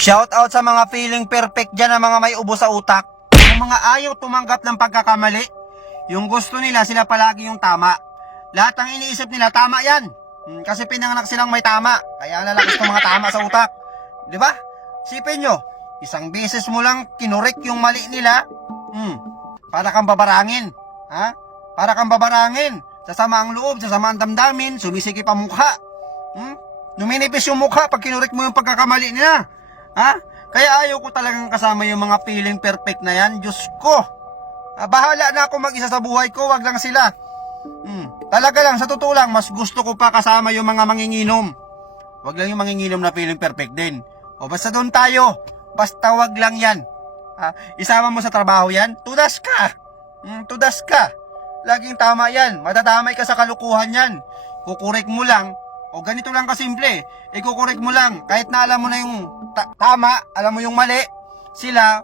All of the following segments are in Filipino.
Shout out sa mga feeling perfect dyan na mga may ubo sa utak. Yung mga ayaw tumanggap ng pagkakamali. Yung gusto nila sila palagi yung tama. Lahat ng iniisip nila tama yan. Kasi pinanganak silang may tama. Kaya nalakas ng mga tama sa utak. Diba? Sipin nyo, isang beses mo lang kinurek yung mali nila. Para kang babarangin. Ha? Para kang babarangin. Sa samaang loob, sa samaang damdamin, sumisikip ang mukha. Numinipis yung mukha pag kinurek mo yung pagkakamali nila. Ha? Kaya ayaw ko talagang kasama yung mga feeling perfect na yan. Diyos ko. Bahala na ako mag-isa sa buhay ko, wag lang sila. Talaga lang, sa totoo lang, mas gusto ko pa kasama yung mga manginginom. Wag lang yung manginginom na feeling perfect din. O basta doon tayo. Basta wag lang yan. Isama mo sa trabaho yan, tudas ka. Tudas ka. Laging tama yan. Matatamay ka sa kalukuhan yan. Kukurek mo lang. O ganito lang kasimple. Ikukurek mo lang. Kahit na alam mo na yung tama, alam mo yung mali. Sila,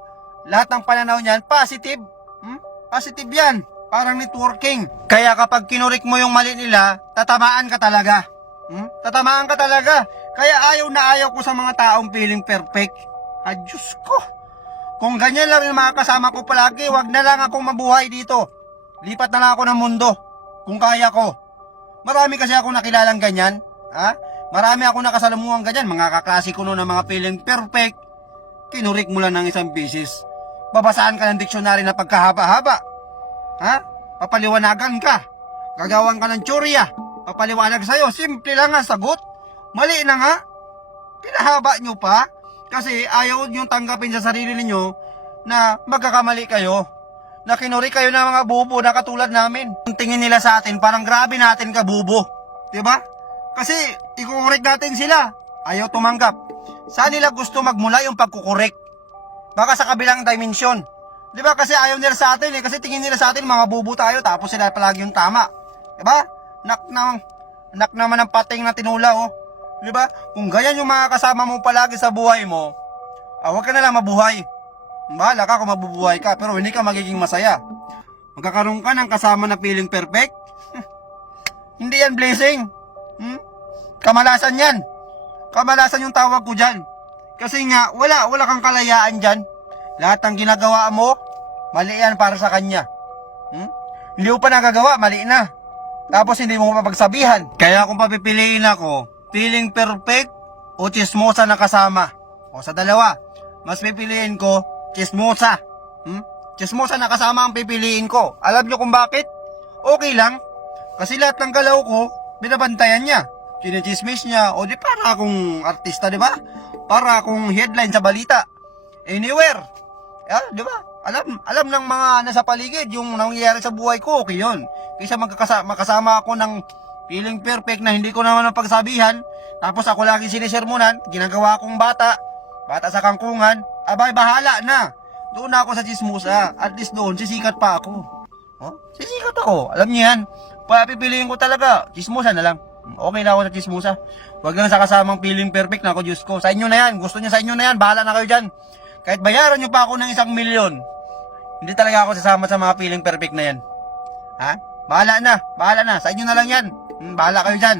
lahat ng pananaw niyan, positive. Positive yan. Parang networking. Kaya kapag kinurek mo yung mali nila, tatamaan ka talaga. Tatamaan ka talaga. Kaya ayaw na ayaw ko sa mga taong feeling perfect. Diyos ko. Kung ganyan lang yung mga kasama ko palagi, wag na lang akong mabuhay dito. Lipat na lang ako ng mundo. Kung kaya ko. Marami kasi ako nakilalang ganyan. Marami ako nakasalamuhang ganyan. Mga kaklase ko noon ng mga feeling perfect. Kinurik mo lang ng isang beses. Babasaan ka ng diksyonary na pagkahaba-haba. Papaliwanagan ka. Gagawan ka ng tsorya. Papaliwanag sa'yo. Simple lang ang sagot. Mali na nga. Pinahaba nyo pa. Kasi ayaw nyo tanggapin sa sarili ninyo na magkakamali kayo. Na kinuri kayo ng mga bubo na katulad namin. Ang tingin nila sa atin, parang grabe natin ka bubo. Diba? Kasi ikukorek natin sila. Ayaw tumanggap. Saan nila gusto magmula yung pagkukorek? Baka sa kabilang dimension. Diba? Kasi ayaw nila sa atin Kasi tingin nila sa atin, mga bubo tayo. Tapos sila palagi yung tama. Diba? Nak naman ang pating na tinula, oh. Diba? Kung ganyan yung mga kasama mo palagi sa buhay mo, huwag ka na lang mabuhay. Bahala ka kung mabubuhay ka, pero hindi ka magiging masaya. Magkakaroon ka ng kasama na feeling perfect? Hindi yan blessing. Kamalasan yan. Kamalasan yung tawag ko dyan. Kasi nga, wala kang kalayaan dyan. Lahat ng ginagawa mo, mali yan para sa kanya. Hindi mo pa nagagawa, mali na. Tapos hindi mo mapagsabihan. Kaya kung papipiliin ako, feeling perfect o chismosa na kasama. O sa dalawa, mas pipiliin ko chismosa. Chismosa na kasama ang pipiliin ko. Alam nyo kung bakit? Okay lang. Kasi lahat ng galaw ko, binabantayan niya. Chinichismis niya. O di para akong artista, di ba? Para akong headline sa balita. Anywhere. Di ba? Alam ng mga nasa paligid yung nangyayari sa buhay ko, okay yun. Kaysa makasama ako ng feeling perfect na hindi ko naman mapagsabihan, tapos ako lagi sinisermonan, ginagawa akong bata sa kangkungan, abay bahala na. Doon na ako sa chismosa. At least doon, sisikat pa ako. Sisikat ako. Alam niyo yan. Pipiliin ko talaga, chismosa na lang. Okay na ako sa chismosa. Huwag lang sa kasamang feeling perfect na ako, Diyos ko. Sa inyo na yan. Gusto niyo sa inyo na yan. Bahala na kayo dyan. Kahit bayaran niyo pa ako ng 1 milyon, hindi talaga ako sasama sa mga feeling perfect na yan. Bahala na. Sa inyo na lang yan. Bahala kayo dyan.